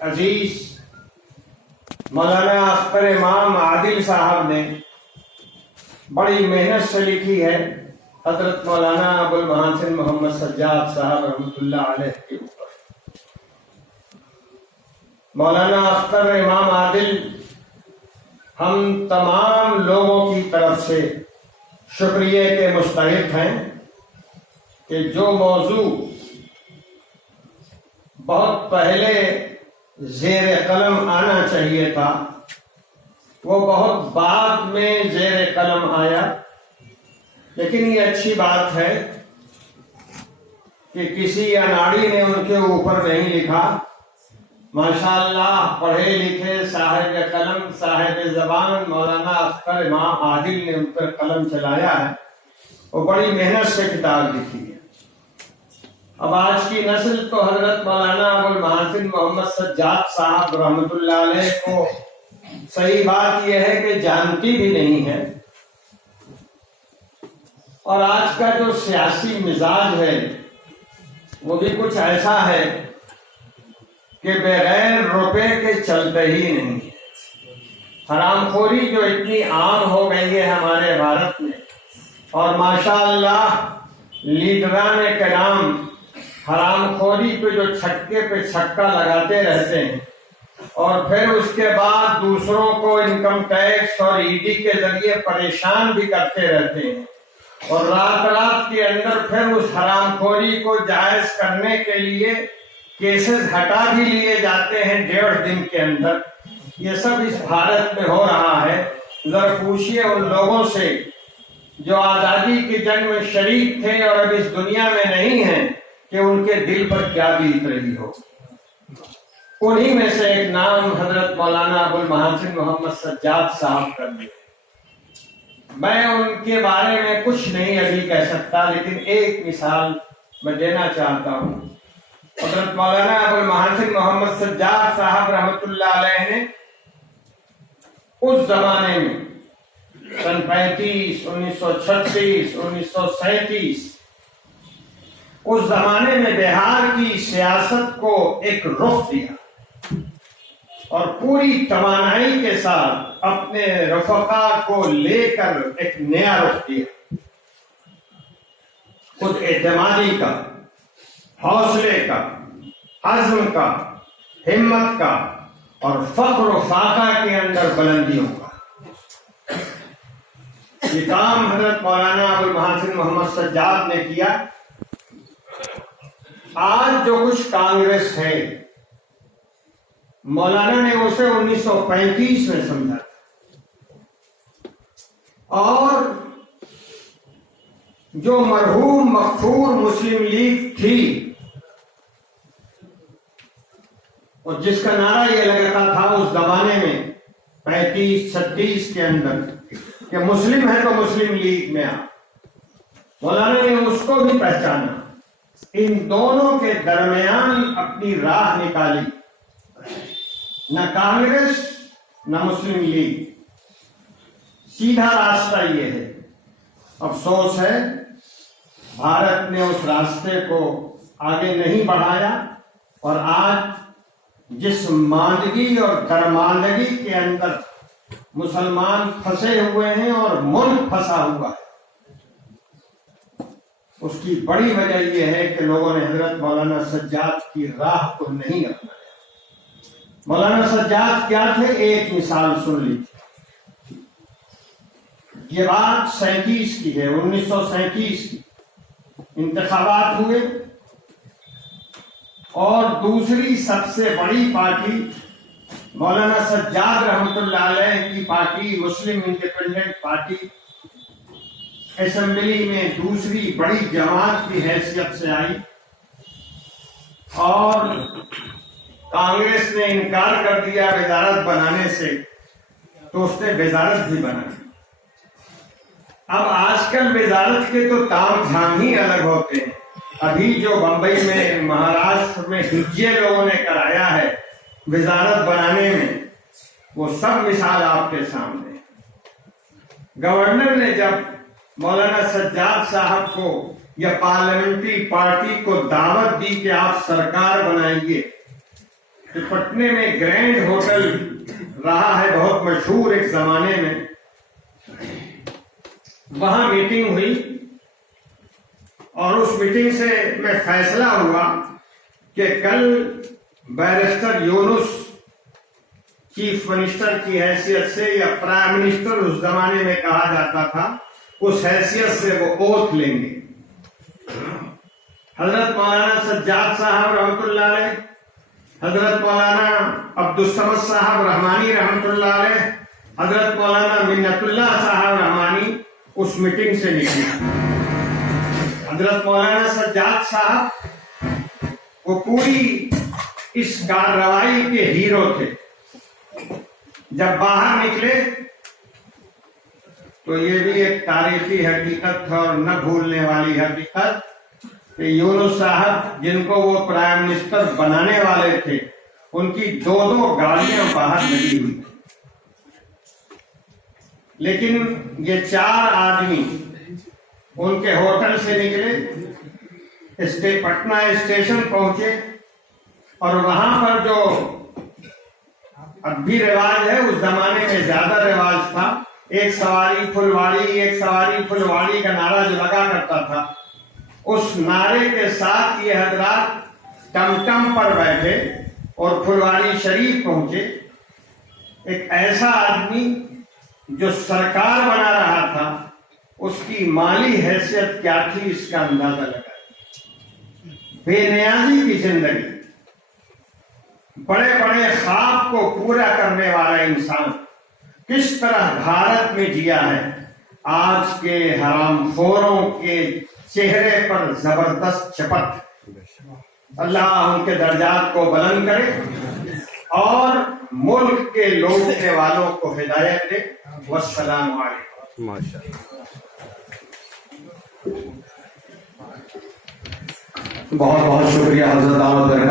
عزیز مولانا اختر امام عادل صاحب نے بڑی محنت سے لکھی ہے حضرت مولانا ابو المحاسن محمد سجاد صاحب رحمۃ اللہ علیہ کے اوپر۔ مولانا اختر امام عادل ہم تمام لوگوں کی طرف سے شکریہ کے مستحق ہیں کہ جو موضوع بہت پہلے زیر قلم آنا چاہیے تھا وہ بہت بعد میں زیر قلم آیا، لیکن یہ اچھی بات ہے کہ کسی اناڑی نے ان کے اوپر نہیں لکھا۔ ماشاءاللہ پڑھے لکھے صاحب قلم صاحب زبان مولانا اختر امام عادل نے ان پر قلم چلایا ہے، وہ بڑی محنت سے کتاب لکھی ہے۔ اب آج کی نسل تو حضرت مولانا ابو المحاسن محمد سجاد صاحب رحمۃ اللہ علیہ کو صحیح بات یہ ہے کہ جانتی بھی نہیں ہے، اور آج کا جو سیاسی مزاج ہے وہ بھی کچھ ایسا ہے کہ بغیر روپے کے چلتے ہی نہیں۔ حرام خوری جو اتنی عام ہو گئی ہے ہمارے بھارت میں، اور ماشاءاللہ لیڈران کرام حرام خوری پہ جو چھکے پہ چھکا لگاتے رہتے ہیں، اور پھر اس کے بعد دوسروں کو انکم ٹیکس اور ای ڈی کے ذریعے پریشان بھی کرتے رہتے ہیں، اور رات رات کے اندر پھر اس حرام خوری کو جائز کرنے کے لیے کیسز ہٹا بھی لیے جاتے ہیں 1.5 دن کے اندر۔ یہ سب اس بھارت میں ہو رہا ہے۔ ذرا پوچھئے ان لوگوں سے جو آزادی کی جنگ میں شریک تھے اور اب اس دنیا میں نہیں ہیں کہ ان کے دل پر کیا بیت رہی ہو۔ انہی میں سے ایک نام حضرت مولانا ابو المحاسن محمد سجاد صاحب کا ہے۔ میں ان کے بارے میں کچھ نہیں ابھی کہہ سکتا، لیکن ایک مثال میں دینا چاہتا ہوں۔ حضرت مولانا ابو المحاسن محمد سجاد صاحب رحمۃ اللہ علیہ نے اس زمانے میں سن 35 1936 1937 اس زمانے میں بہار کی سیاست کو ایک رخ دیا اور پوری توانائی کے ساتھ اپنے رفقا کو لے کر ایک نیا رخ دیا، خود اعتمادی کا، حوصلے کا، عزم کا، ہمت کا، اور فخر و فاقہ کے اندر بلندیوں کا۔ یہ کام حضرت مولانا ابو المحاسن محمد سجاد نے کیا۔ آج جو کچھ کانگریس ہے مولانا نے اسے 1935 میں سمجھا، اور جو مرحوم مغفور مسلم لیگ تھی اور جس کا نعرہ یہ لگتا تھا اس زمانے میں 35-36 کے اندر کہ مسلم ہے تو مسلم لیگ میں آ، مولانا نے اس کو بھی پہچانا، ان دونوں کے درمیان اپنی راہ نکالی، نہ کانگریس نہ مسلم لیگ، سیدھا راستہ یہ ہے۔ افسوس ہے بھارت نے اس راستے کو آگے نہیں بڑھایا، اور آج جس ماندگی اور درماندگی کے اندر مسلمان پھنسے ہوئے ہیں اور ملک پھنسا ہوا ہے، اس کی بڑی وجہ یہ ہے کہ لوگوں نے حضرت مولانا سجاد کی راہ کو نہیں اپنایا۔ مولانا سجاد کیا تھے؟ ایک مثال سن لیجیے۔ یہ بات 37 کی ہے، 1937 کی انتخابات ہوئے، اور دوسری سب سے بڑی پارٹی مولانا سجاد رحمۃ اللہ علیہ کی پارٹی مسلم انڈیپینڈنٹ پارٹی اسمبلی میں دوسری بڑی جماعت کی حیثیت سے آئی، اور کانگریس نے انکار کر دیا وزارت بنانے سے، تو اس نے وزارت بھی بنائی۔ اب آج کل وزارت کے تو تام جھام ہی الگ ہوتے ہیں۔ ابھی جو بمبئی میں مہاراشٹر میں ہجے لوگوں نے کرایا ہے وزارت بنانے میں، وہ سب مثال آپ کے سامنے ہے۔ گورنر نے جب مولانا سجاد صاحب کو یا پارلیمنٹری پارٹی کو دعوت دی کہ آپ سرکار بنائیے، کہ پٹنے میں گرینڈ ہوٹل رہا ہے بہت مشہور ایک زمانے میں، وہاں میٹنگ ہوئی اور اس میٹنگ سے میں فیصلہ ہوا کہ کل بیرسٹر یونس چیف منسٹر کی حیثیت سے، یا پرائم منسٹر اس زمانے میں کہا جاتا تھا، اس حیثیت سے وہ اوتھ لیں گے۔ حضرت مولانا سجاد صاحب رحمۃ اللہ علیہ، حضرت مولانا عبدالصمد صاحب رحمانی رحمۃ اللہ علیہ، حضرت مولانا منت اللہ صاحب رحمانی اس میٹنگ سے نکلی۔ حضرت مولانا سجاد صاحب وہ پوری اس کارروائی کے ہیرو تھے۔ جب باہر نکلے تو یہ بھی ایک تاریخی حقیقت ہے اور نہ بھولنے والی حقیقت کہ یونس صاحب جن کو وہ پرائم منسٹر بنانے والے تھے، ان کی 2 گاڑیاں باہر لگی ہوئی، لیکن یہ 4 آدمی ان کے ہوٹل سے نکلے، پٹنہ اسٹیشن پہنچے، اور وہاں پر جو اب بھی رواج ہے، اس زمانے میں زیادہ رواج تھا، ایک سواری پھلواڑی، ایک سواری پھلواڑی کا نعرہ جو لگا کرتا تھا، اس نعرے کے ساتھ یہ حضرات ٹم ٹم پر بیٹھے اور پھلواڑی شریف پہنچے۔ ایک ایسا آدمی جو سرکار بنا رہا تھا، اس کی مالی حیثیت کیا تھی اس کا اندازہ لگا۔ بے نیازی کی زندگی، بڑے بڑے خواب کو پورا کرنے والا انسان کس طرح بھارت میں جیا ہے، آج کے حرام خوروں کے چہرے پر زبردست چپت۔ اللہ ان کے درجات کو بلند کرے اور ملک کے لوٹنے والوں کو ہدایت دے۔ والسلام علیکم۔ بہت بہت شکریہ حضرت دامت برکات